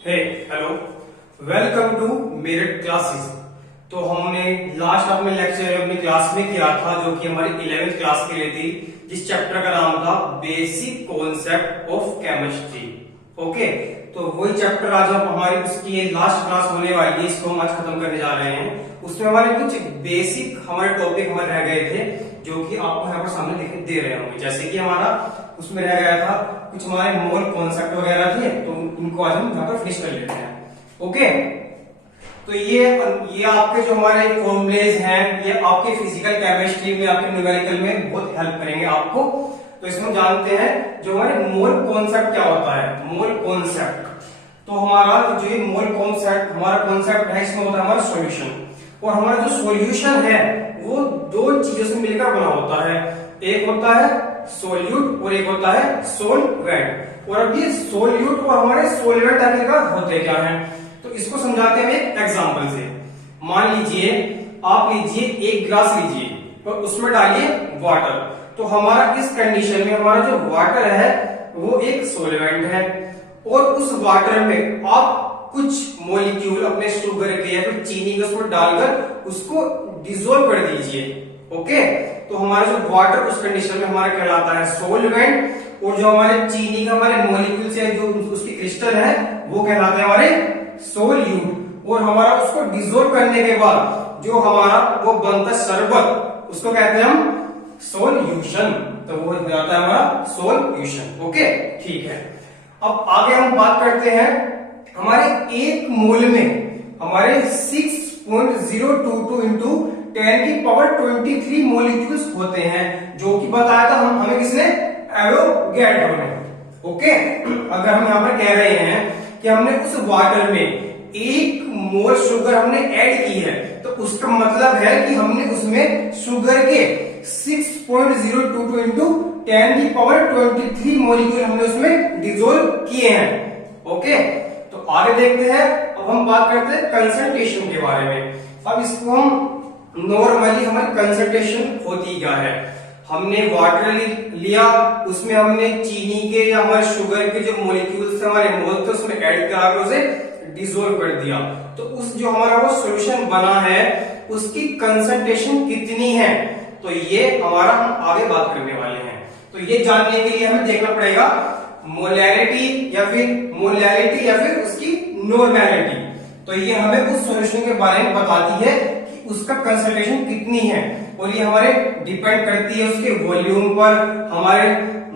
Hey hello, welcome to merit classes. तो हमने last अपने लेक्चर अपनी क्लास में किया था, जो कि हमारी 11th क्लास के लिए थी, जिस चैप्टर का नाम था basic concept of chemistry. Okay, तो वही चैप्टर आज हम हमारी उसकी लास्ट क्लास होने वाली है, इसको हम आज खत्म करने जा रहे हैं। उसमें हमारे कुछ बेसिक हमारे टॉपिक हमारे रह गए थे, जो कि आपको यहाँ पर सामने दे रहे होंगे। जैसे कि हमारा उसमें रह गया था कुछ हमारे मोल कॉन्सेप्ट वगैरह थे, तो इनको आज हम यहाँ पर फिनिश कर लेते हैं। ओके, तो ये आपके जो हमारे फॉर्मूलेज हैं, ये आपके फिजिकल केमिस्ट्री में, आपके न्यूमेरिकल में बहुत हेल्प करेंगे आपको। तो इसमें जानते हैं जो हमारे मोल कॉन्सेप्ट क्या होता है। मोल कॉन्सेप्ट, तो हमारा जो ये मोल कॉन्सेप्ट हमारा कॉन्सेप्ट है, इसमें होता है हमारा सॉल्यूशन। और हमारा जो सॉल्यूशन है वो दो चीजों से मिलकर बना होता है, एक होता है सोल्यूट और एक होता है सोलवेंट। और अब ये सोल्यूट और हमारे सोलवेंट आखिरकार होते क्या हैं, तो इसको समझाते हैं एक एग्जांपल से। मान लीजिए आप लीजिए एक गिलास लीजिए और उसमें डालिए वाटर। तो हमारा इस कंडीशन में हमारा जो वाटर है वो एक सोलवेंट है, और उस वाटर में आप कुछ मॉलिक्यूल अपने शुगर के या फिर चीनी के उसमें डालकर उसको डिसॉल्व कर दीजिए। ओके, तो हमारा जो वाटर उस कंडीशन में हमारा कहलाता है सोलवेंट, और जो हमारे चीनी का हमारे मॉलिक्यूल्स है, जो उसकी क्रिस्टल है, वो कहलाते हैं हमारे सोल्यूट। और हमारा उसको डिसॉल्व करने के बाद जो हमारा वो बनता शरबत, उसको कहते हैं हम सॉल्यूशन। तो वो हो जाता है हमारा सॉल्यूशन। ओके, ठीक है। अब आगे हम बात करते हैं, हमारे एक मोल में हमारे 6.022 इंटू 10 की पावर 23 मॉलिक्यूल्स होते हैं, जो कि बताया था हमें किसने, एवोगैड्रो ने। ओके, अगर हम यहाँ पर कह रहे हैं कि हमने उस वाटर में 1 मोल शुगर हमने ऐड की है, तो उसका मतलब है कि हमने उसमें शुगर के 6.022 इंटू 10 की पावर 23 मॉलिक्यूल हमने उसमें डिसॉल्व किए हैं। ओके, तो आगे देखते हैं। अब हम बात करते हैं कंसंट्रेशन के बारे में। अब इसको हम नॉर्मली हमारी कंसंट्रेशन होती क्या है, हमने वाटर लिया, उसमें हमने चीनी के या हमारे शुगर के जो मॉलिक्यूल्स हमारे मोल थे उसमें ऐड करा कर उसे डिसॉल्व कर दिया। तो उस जो हमारा वो सॉल्यूशन बना है उसकी कंसंट्रेशन कितनी है, तो ये हमारा हम आगे बात करने वाले हैं। तो ये जानने के लिए हमें देखना पड़ेगा मोलैरिटी या फिर उसकी नॉर्मैलिटी। तो ये हमें उस सॉल्यूशन के बारे में बताती है कि उसका कंसंट्रेशन कितनी है, और ये हमारे डिपेंड करती है उसके वॉल्यूम पर, हमारे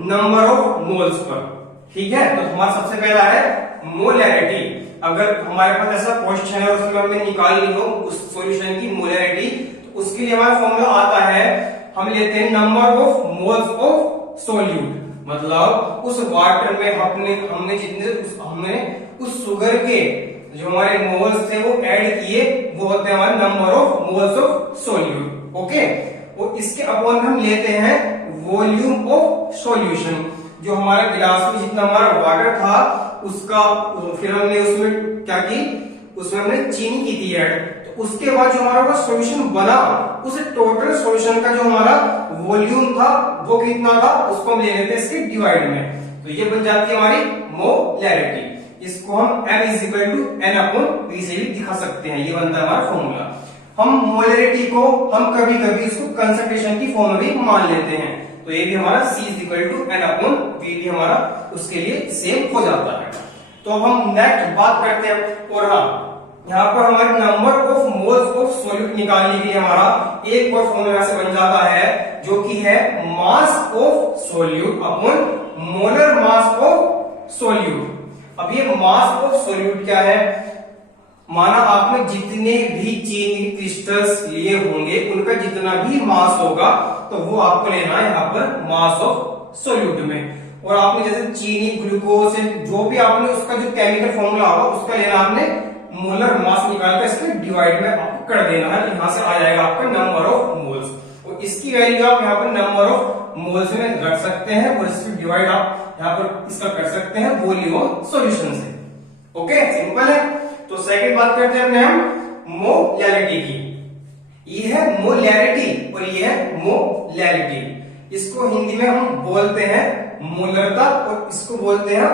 नंबर ऑफ मोल्स पर। ठीक है, तो हमारा सबसे पहला है मोलैरिटी। अगर हमारे पास ऐसा क्वेश्चन है और उसमें हमें निकालनी हो उस सॉल्यूशन की मोलैरिटी, तो उसके लिए हमारा फॉर्मूला आता है, हम लेते हैं number of moles of solute. मतलब उस वाटर में हमने उस शुगर के जो हमारे मोल्स थे वो ऐड किए, वो होते हैं हमारे number of moles of solute. Okay, और इसके अपॉन हम लेते हैं वॉल्यूम ऑफ सॉल्यूशन। जो हमारे गिलास में जितना हमारा वाटर था उसका, फिर हमने उसमें क्या की, उसमें हमने चीनी की थी ऐड, तो उसके बाद जो हमारा वो सॉल्यूशन बना, उस टोटल सॉल्यूशन का जो हमारा वॉल्यूम था वो कितना था, उसको हम ले लेते हैं इसके डिवाइड में। तो ये बन जाती है हमारी मोलैरिटी। इसको हम m is equal to n upon v से भी दिखा सकते हैं, ये बनता है हमारा फॉर्मूला। हम मोलैरिटी को हम कभी कभी इसको कंसंट्रेशन की फॉर्म में भी मान लेते हैं, तो ये भी हमारा c is equal to n upon v भी हमारा उसके लिए सेम हो जाता है। तो अब हम नेक्स्ट बात करते हैं, और हाँ, यहाँ पर हमारे number of moles of solute निकालने के लिए हमारा एक और फॉर्मूला से बन जाता है, जो कि है mass of solute upon molar mass of solute. अब ये मास ऑफ सॉल्यूट क्या है, माना आपने जितने भी चीनी क्रिस्टल्स लिए होंगे उनका जितना भी मास होगा, तो वो आपको लेना है यहाँ पर मास ऑफ सॉल्यूट में। और आपने जैसे चीनी, ग्लूकोज, जो भी आपने उसका जो केमिकल फॉर्मूला होगा उसका लेना, आपने मोलर मास निकालकर इसमें डिवाइड में आपको कर देना है, यहां से आ जाएगा आपका नंबर ऑफ मोल्स। और इसकी वैल्यू आप यहाँ पर नंबर ऑफ मोल्स में रख सकते हैं, और इसकी डिवाइड आप यहाँ पर इसका कर सकते हैं वॉल्यूम ऑफ सॉल्यूशन से। ओके, सिंपल है। तो सेकंड बात करते हैं हम मोलैरिटी की। ये है मोलैरिटी और ये है मोलैरिटी। इसको हिंदी में हम बोलते हैं मोलरता और इसको बोलते हैं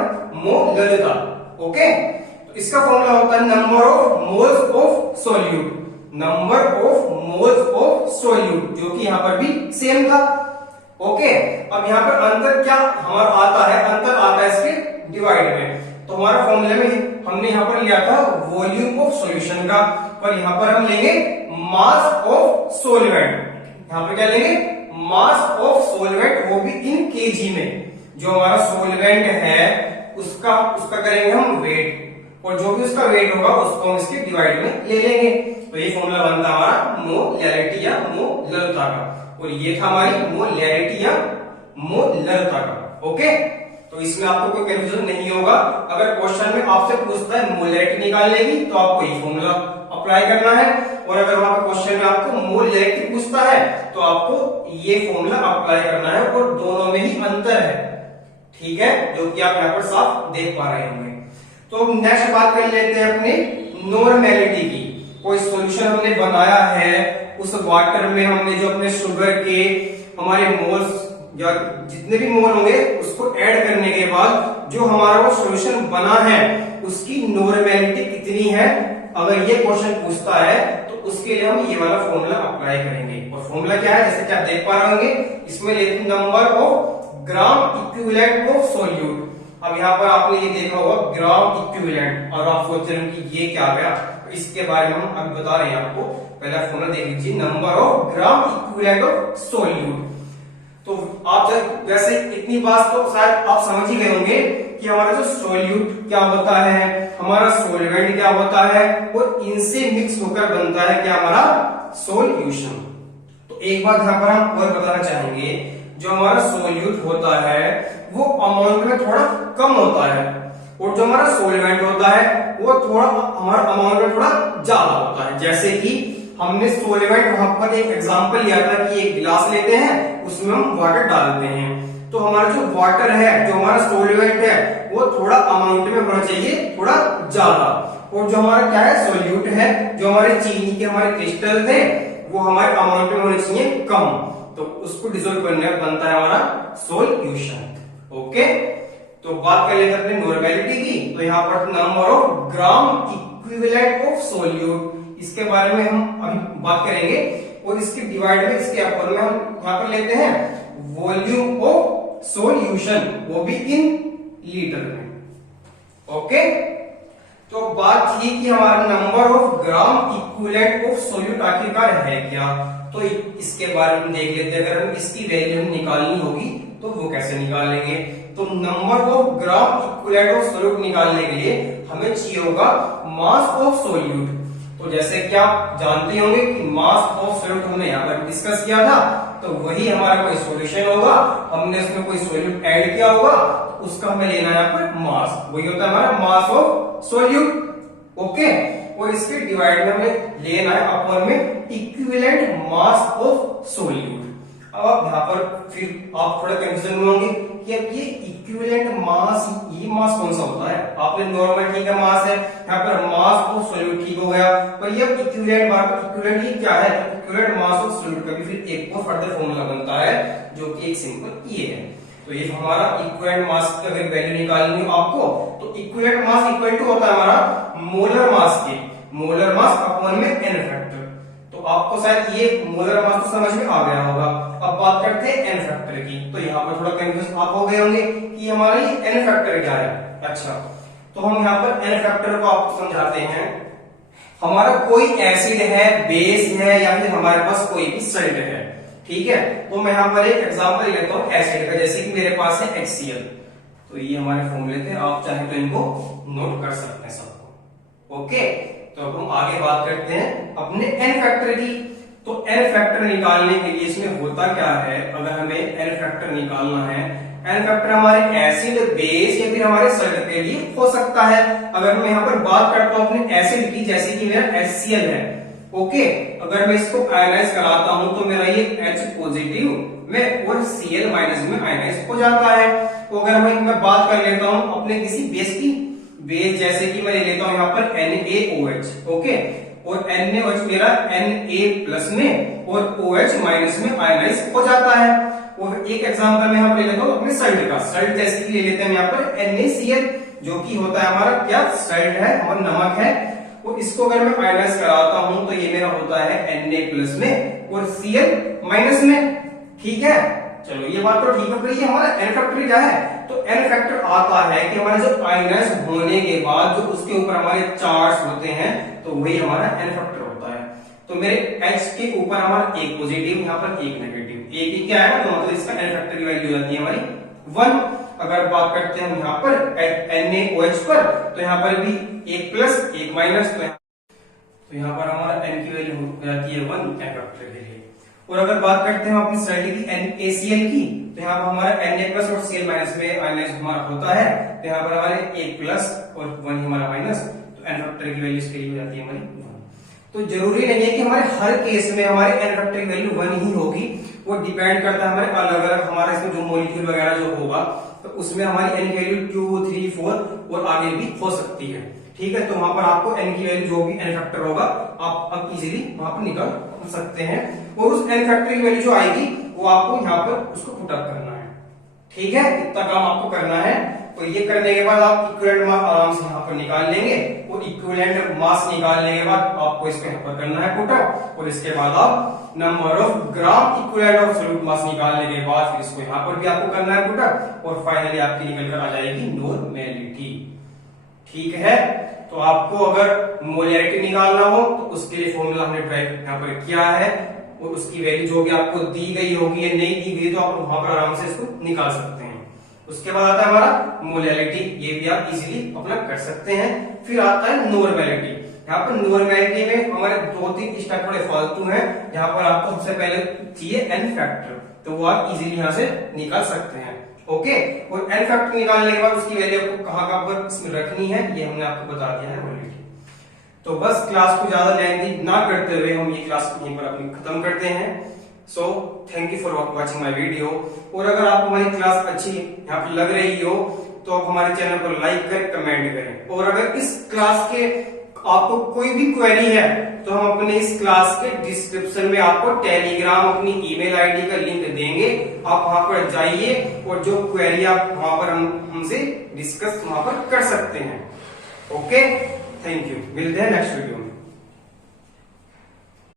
मोलरता। ओके, तो इसका फॉर्मूला होता है number of moles of solute, number of moles of solute, जो कि यहां पर भी सेम था। ओके, अब यहां पर अंतर क्या हमारा आता है, अंतर आता है इसके डिवाइड में। तो हमारा फॉर्मूले में हमने यहां पर लिया था वॉल्यूम ऑफ सॉल्यूशन का, पर यहां पर हम लेंगे मास ऑफ सोलवेंट। यहां पर क्या लेंगे, मास ऑफ सोलवेंट, वो भी इन केजी में। जो हमारा सोलवेंट है उसका करेंगे हम वेट, और जो भी उसका वेट होगा उसको हम इसके डिवाइड में ले लेंगे। तो ये फॉर्मूला बनता है हमारा मोलैरिटी या मोलरता का, और ये था हमारी मोलैरिटी या मोलरता का। ओके, तो इसमें आपको कोई कंफ्यूजन नहीं होगा। अगर क्वेश्चन में आपसे पूछता है मोलैरिटी निकालने की, तो आपको ये फॉर्मूला अप्लाई करना है, और अगर वहां पर क्वेश्चन में आपको मोलैरिटी पूछता है तो आपको ये फॉर्मूला अप्लाई करना है, और दोनों में ही अंतर है। ठीक है, जो कि आप यहाँ पर साफ देख पा रहे होंगे। तो नेक्स्ट बात कर लेते हैं अपने नॉर्मेलिटी की। कोई सॉल्यूशन हमने बनाया है, उस वाटर में हमने जो अपने शुगर के हमारे मोल्स या जितने भी मोल होंगे उसको ऐड करने के बाद जो हमारा वो सॉल्यूशन बना है उसकी नॉर्मेलिटी कितनी है, अगर ये क्वेश्चन पूछता है तो उसके लिए हम ये वाला फॉर्मूला अप्लाई करेंगे। और फॉर्मूला क्या है, जैसे कि आप देख पा रहे होंगे, इसमें लेते number of gram equivalent of solute. अब यहाँ पर आपने ये देखा होगा ग्राम इक्विवेलेंट, और आप सोच रहे हैं कि ये क्या गया, तो इसके बारे में हम अभी बता रहे हैं आपको। पहला फॉर्मूला देख लीजिए, number of gram equivalent of solute. तो आप वैसे इतनी बात तो शायद आप समझ ही गए होंगे कि हमारा जो सोल्यूट क्या होता है, हमारा सोलवेंट क्या होता है, और इनसे मिक्स होकर बनता है क्या, हमारा सॉल्यूशन। तो एक बात यहाँ पर हम और बताना चाहेंगे, जो हमारा सोल्यूट होता है वो अमाउंट में थोड़ा कम होता है, और जो हमारा सोलवेंट होता है वो थोड़ा हमारा अमाउंट में थोड़ा ज्यादा होता है। जैसे कि हमने सोलवेंट वहां पर एक एग्जांपल लिया था कि एक गिलास लेते हैं, उसमें हम वाटर डालते हैं, तो हमारा जो वाटर है, जो हमारा सोलवेंट है, वो थोड़ा अमाउंट में होना चाहिए, थोड़ा ज्यादा। और जो हमारा क्या है, सोल्यूट है, जो हमारे चीनी के हमारे क्रिस्टल थे, वो हमारे अमाउंट में होने चाहिए कम, तो उसको डिसोल्व करने का बनता है हमारा सॉल्यूशन। ओके, तो बात कर लेते हैं अपने नॉर्मेलिटी की। तो यहाँ पर number of gram equivalent of solute, इसके बारे में हम अभी बात करेंगे, और इसके डिवाइड में, इसके अपर में हम यहाँ पर लेते हैं वॉल्यूम ऑफ सॉल्यूशन, वो भी इन लीटर में। ओके, तो बात थी कि हमारा number of gram equivalent of solute आखिरकार है क्या, तो इसके बारे में देख लेते हैं। अगर हम इसकी वैल्यू निकालनी होगी तो वो कैसे निकालेंगे। तो number of gram equivalent of solute निकालने के लिए हमें चाहिए होगा मास ऑफ सोल्यूट। तो जैसे कि आप जानते होंगे कि मास ऑफ सोल्यूट हमने यहाँ पर डिस्कस किया था, तो वही हमारा कोई सॉल्यूशन होगा, हमने उसमें कोई सोल्यूट ऐड किया होगा, उसका हमें लेना है यहाँ पर मास, वही होता है हमारा मास ऑफ सोल्यूट। ओके, और इसके डिवाइड में हमें लेना है अपन में इक्विवेलेंट मास ऑफ सोल्यूट। अब आप यहाँ पर फिर आप थोड़ा कंफ्यूजन होंगे कि अब ये इक्विवेलेंट मास, ये मास कौन सा होता है। आपने नॉर्मल ठीक है मास है, यहाँ पर मास ऑफ सोल्यूट ठीक हो गया, पर ये इक्विवेलेंट ये क्या है, इक्विवेलेंट मास ऑफ सोल्यूट का भी फिर एक और फर्दर फॉर्मूला बनता है, जो कि एक सिंपल ये है। तो ये हमारा इक्विवेलेंट मास की अगर वैल्यू निकालनी हो आपको, तो इक्विवेलेंट मास इक्वल टू होता है हमारा मोलर मास के, मोलर मास अपॉन में एन फैक्टर। तो आपको शायद ये मोलर मास तो समझ में आ गया होगा। अब बात करते हैं एन फैक्टर की। तो यहाँ पर थोड़ा कंफ्यूज आप हो गए होंगे कि हमारा ये एन फैक्टर क्या है। अच्छा, तो हम यहाँ पर एन फैक्टर को आपको समझाते हैं। हमारा कोई एसिड है, बेस है, या फिर हमारे पास कोई भी सॉल्ट है, ठीक है। तो मैं यहाँ पर एक एग्जांपल लेता हूँ एसिड का, जैसे कि मेरे पास है HCl। तो ये हमारे फॉर्मूले थे, आप चाहे तो इनको नोट कर सकते हैं सबको। ओके, तो अब हम आगे बात करते हैं अपने एन फैक्टर की। तो एन फैक्टर निकालने के लिए इसमें होता क्या है, अगर हमें एन फैक्टर निकालना है, एन फैक्टर हमारे एसिड, बेस या फिर हमारे सॉल्ट के लिए हो सकता है। अगर मैं यहाँ पर बात करता हूँ अपने एसिड की, जैसे कि मेरा HCl है, ओके, अगर मैं इसको आयनाइज कराता हूं तो मेरा ये H पॉजिटिव में और Cl माइनस में आयनाइज हो जाता है। तो अगर मैं बात कर लेता हूं अपने किसी बेस की, बेस जैसे कि मैं ले लेता हूं यहाँ पर NaOH, ओके, और NaOH मेरा Na प्लस में और OH माइनस में आयनाइज हो जाता है। और एक एग्जांपल मैं यहाँ पे ले लेता हूँ अपने सल्ट का। सल्ट जैसे कि ले लेते हैं यहाँ पर NaCl, जो कि होता है हमारा क्या, सल्ट है, हमारा नमक है। और इसको अगर मैं आयनाइज कराता हूं तो ये मेरा होता है Na प्लस में और Cl माइनस में। ठीक है, चलो ये बात तो ठीक है। फिर ये हमारा n फैक्टर क्या है, तो n फैक्टर आता है कि हमारे जो आयनाइज होने के बाद जो उसके ऊपर हमारे चार्ज होते हैं, तो वही हमारा n फैक्टर होता है। तो मेरे H के ऊपर हमारा एक पॉजिटिव, यहाँ पर एक नेगेटिव, एक ही क्या है, तो मतलब इसका n फैक्टर की वैल्यू हो जाती है हमारी 1। अगर बात करते हैं हम यहाँ पर NaOH पर, तो यहाँ पर भी एक प्लस एक माइनस, तो यहाँ पर हमारा n की वैल्यू हो जाती है 1 n फैक्टर के लिए। और अगर बात करते हैं अपनी सल्ट की NaCl की, तो यहाँ पर हमारा Na प्लस और Cl माइनस में आयनाइज हमारा होता है, तो यहाँ पर हमारे एक प्लस और 1 हमारा माइनस, तो n फैक्टर की वैल्यू इसके लिए हो जाती है हमारी 1। तो जरूरी नहीं है कि हमारे हर केस में हमारे n फैक्टर की वैल्यू 1 ही होगी, वो डिपेंड करता है हमारे अलग अलग हमारे इसमें जो मॉलिक्यूल वगैरह जो होगा, तो उसमें हमारी n की वैल्यू 2, 3, 4 और आगे भी हो सकती है। ठीक है, तो वहां पर आपको n की वैल्यू जो भी n फैक्टर होगा आप इजीली वहां पर निकाल सकते हैं। और उस n फैक्टर की वैल्यू जो आएगी वो आपको यहाँ पर उसको पुट अप करना है। ठीक है, इतना काम आपको करना है। तो ये करने के बाद आप इक्विवेलेंट मास आराम से यहाँ पर निकाल लेंगे, और इक्विवेलेंट मास निकालने के बाद आपको इसको यहाँ पर करना है पुट अप, और इसके बाद आप number of gram equivalent of solute mass निकालने के बाद फिर इसको यहाँ पर भी आपको करना है पुट अप, और फाइनली आपकी निकल कर आ जाएगी नॉर्मेलिटी। ठीक है, तो आपको अगर मोलैरिटी निकालना हो तो उसके लिए फॉर्मूला हमने ड्राइव यहाँ पर किया है, और उसकी वैल्यू जो भी आपको दी गई होगी या नहीं दी गई तो आप वहां पर आराम से इसको निकाल सकते हैं। उसके बाद आता है हमारा मोलैरिटी, ये भी आप इजीली अपना कर सकते हैं। फिर आता है नॉर्मेलिटी। यहाँ पर नॉर्मेलिटी में हमारे 2-3 स्टेप थोड़े फालतू हैं, जहां पर आपको सबसे पहले चाहिए n फैक्टर, तो वो आप इजीली यहाँ से निकाल सकते हैं। ओके, और n फैक्टर निकालने के बाद उसकी वैल्यू आपको कहाँ पर इसमें रखनी है ये हमने आपको बता दिया है ऑलरेडी। तो बस क्लास को ज्यादा लेंथी ना करते हुए हम ये क्लास यहीं पर अपनी खत्म करते हैं। So thank you for watching my video. और अगर आपको हमारी क्लास अच्छी यहाँ पर लग रही हो तो आप हमारे चैनल को लाइक करें, कमेंट करें। और अगर इस क्लास के आपको कोई भी क्वेरी है तो हम अपने इस क्लास के डिस्क्रिप्शन में आपको टेलीग्राम अपनी ईमेल आईडी का लिंक देंगे, आप वहां पर जाइए और जो क्वेरी आप वहां पर हमसे डिस्कस वहां पर कर सकते हैं। ओके, थैंक यू, मिलते हैं नेक्स्ट वीडियो में।